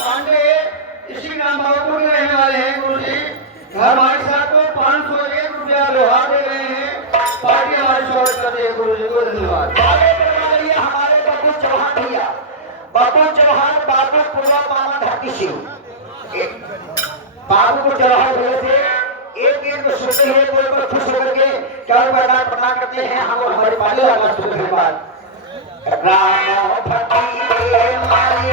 पांडे इसी नाम बाबू के रहने वाले हैं गुरु जी। हमारे साथ को 501 रुपया लोहा दे रहे हैं। पार्टी हमारी स्वागत करती है गुरु जी को धन्यवाद। आगे बढ़ने वाली है हमारे बाबू चौहान भैया। बाबू चौहान बाबू पूर्वा मामा घाटी सिंह बाबू को चौहान भैया से एक को सुनते हैं कोई को खुश होकर के चार प्रदान करते हैं। हम और हमारे पाले वाला सुनने के बाद राम भक्ति मारी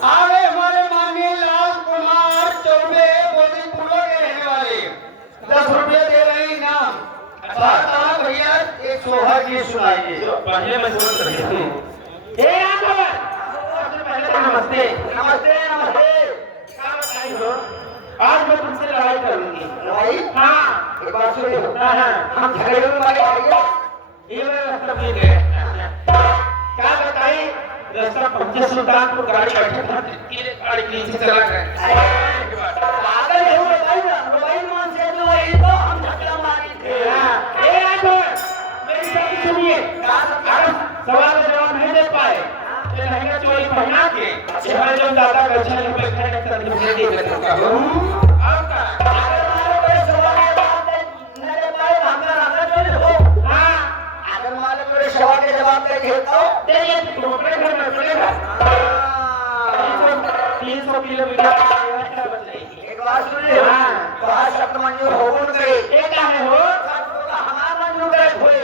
आगे हमारे माननीय लाल कुमार चौबे बोली पुरो के रहने वाले 10 रुपये दे रहे हैं इनाम। साथ भैया एक सोहा गीत सुनाइए। पहले मैं सुन रही नमस्ते नमस्ते नमस्ते। क्या बताई हो? आज मैं तुमसे लड़ाई करूंगी। लड़ाई? हाँ एक बात सुनिए। हम झगड़े में वाले आइए। ये वाला रास्ता भी गए। क्या बताई? रास्ता पहुंचे सुल्तानपुर गाड़ी बैठे था ये गाड़ी के नीचे चला गया। पागल है वो बताइए ना। मोबाइल मान से जो है तो हम झगड़ा मारी थे। ए आजो मेरी बात सुनिए। सवाल का जवाब नहीं दे पाए ये लहंगा चोरी पहना के हमारे जो दादा गच्छे में बैठे हैं तब मुझे दे देते का आपका अगर मारे कोई सवाल के जवाब न दे पाए हमें रास्ता चोरी हो। हां अगर मारे कोई सवाल के जवाब दे दिए तो देखिए टोकरे घर में पड़ेगा 300 किलोमीटर एक बात सुनिए। तो आज शब्द मंजूर हो गए। एक है हो हमारा मंजूर गए हुए।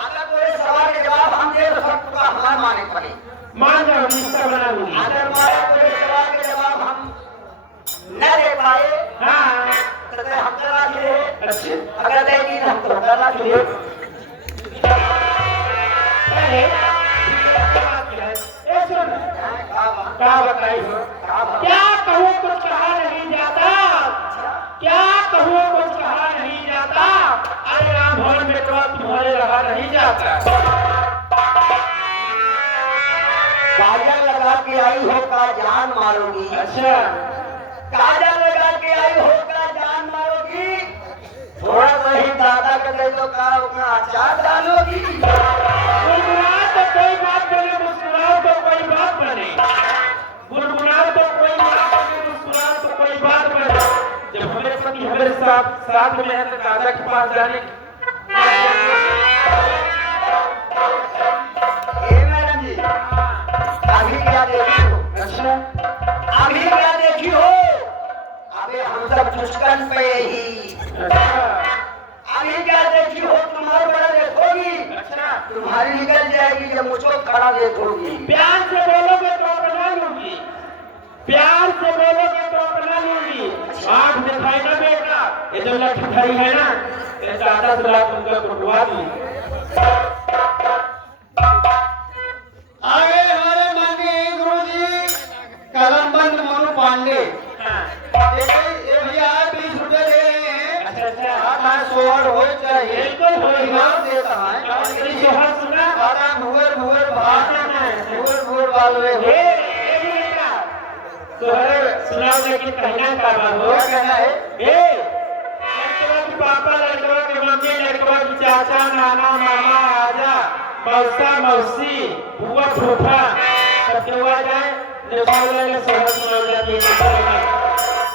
अगर कोई सवाल के जवाब हम दे तो सब का हमारा माने पड़े। मान जाओ निष्ठा बना लूंगी। अगर हमारे कोई सवाल के जवाब हम न दे पाए हाँ तो हम करना चाहिए। अच्छा अगर देगी हम तो करना चाहिए। क्या बताई हो? क्या कहूँ कुछ कहा नहीं जाता। क्या कहूँ कुछ कहा नहीं जाता। अरे राम भवन में तो तुम्हारे रहा नहीं जाता। काजल लगा के आई हो का जान मारोगी। अच्छा काजल लगा के आई हो का जान मारोगी। थोड़ा वही दादा के दे तो का अपना अचार डालोगी। गुनगुनाओ तो कोई बात बने मुस्कुराओ तो कोई बात बने। गुनगुनाओ तो कोई बात बने मुस्कुराओ तो कोई बात बने। जब हमारे पति हमारे साथ में है तो दादा के पास जाने मैडम जी अभी क्या देखी हो? अच्छा अभी क्या देखी हो? अबे हम सब चुस्कन पे ही। अभी क्या देखी हो? तुम्हारे बड़ा देखोगी। तुम्हारी निकल जाएगी जब मुझको खड़ा देखोगी। प्यार से बोलोगे तो अपना लूंगी। प्यार से बोलोगे तो अपना लूंगी। आँख दिखाई ना बेटा ये जो लठठाई है ना ऐसा आधा सुला तुमका कुटवा दी। आगे हमारे माननीय गुरुजी कलमबंद मनु पांडे ये भैया 20 रुपए दे रहे हैं। अच्छा अच्छा हमारा सोहर हो चाहिए बिल्कुल हो इनाम देता है ये सोहर सुना आधा भूर भूर भात भूर भूर बालवे हो ए बेटा सोहर सुनाओ लेकिन कहना का बात हो क्या कहना है ए लड़कवा के पापा लड़कवा के मम्मी लड़कवा के चाचा नाना मामा आजा मौसा मौसी बुआ फूफा सब के हुआ जाए जो बोले ले सोहर सुनाओ जाती है।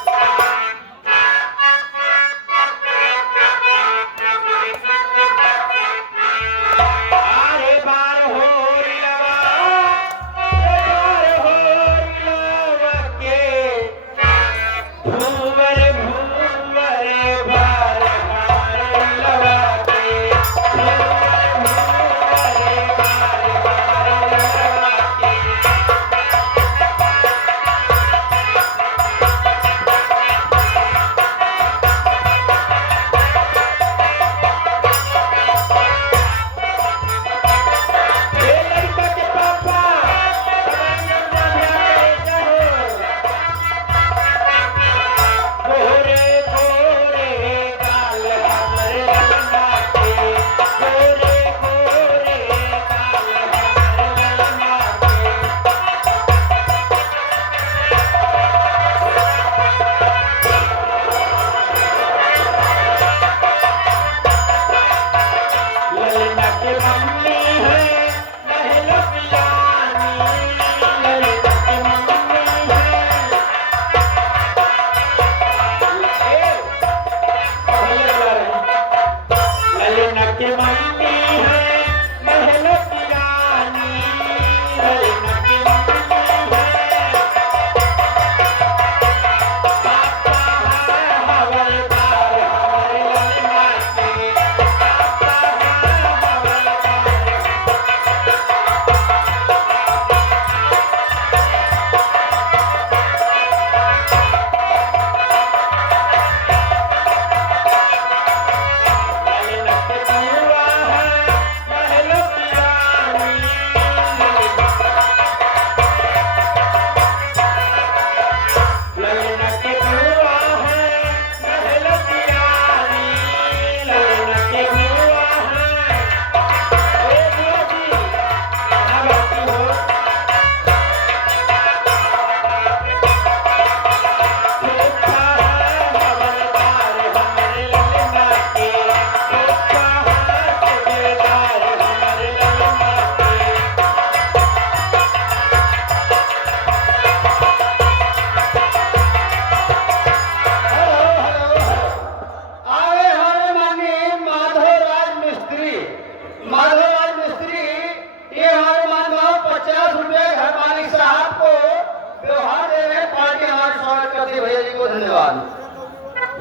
धन्यवाद।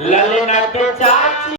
ललिना के चाची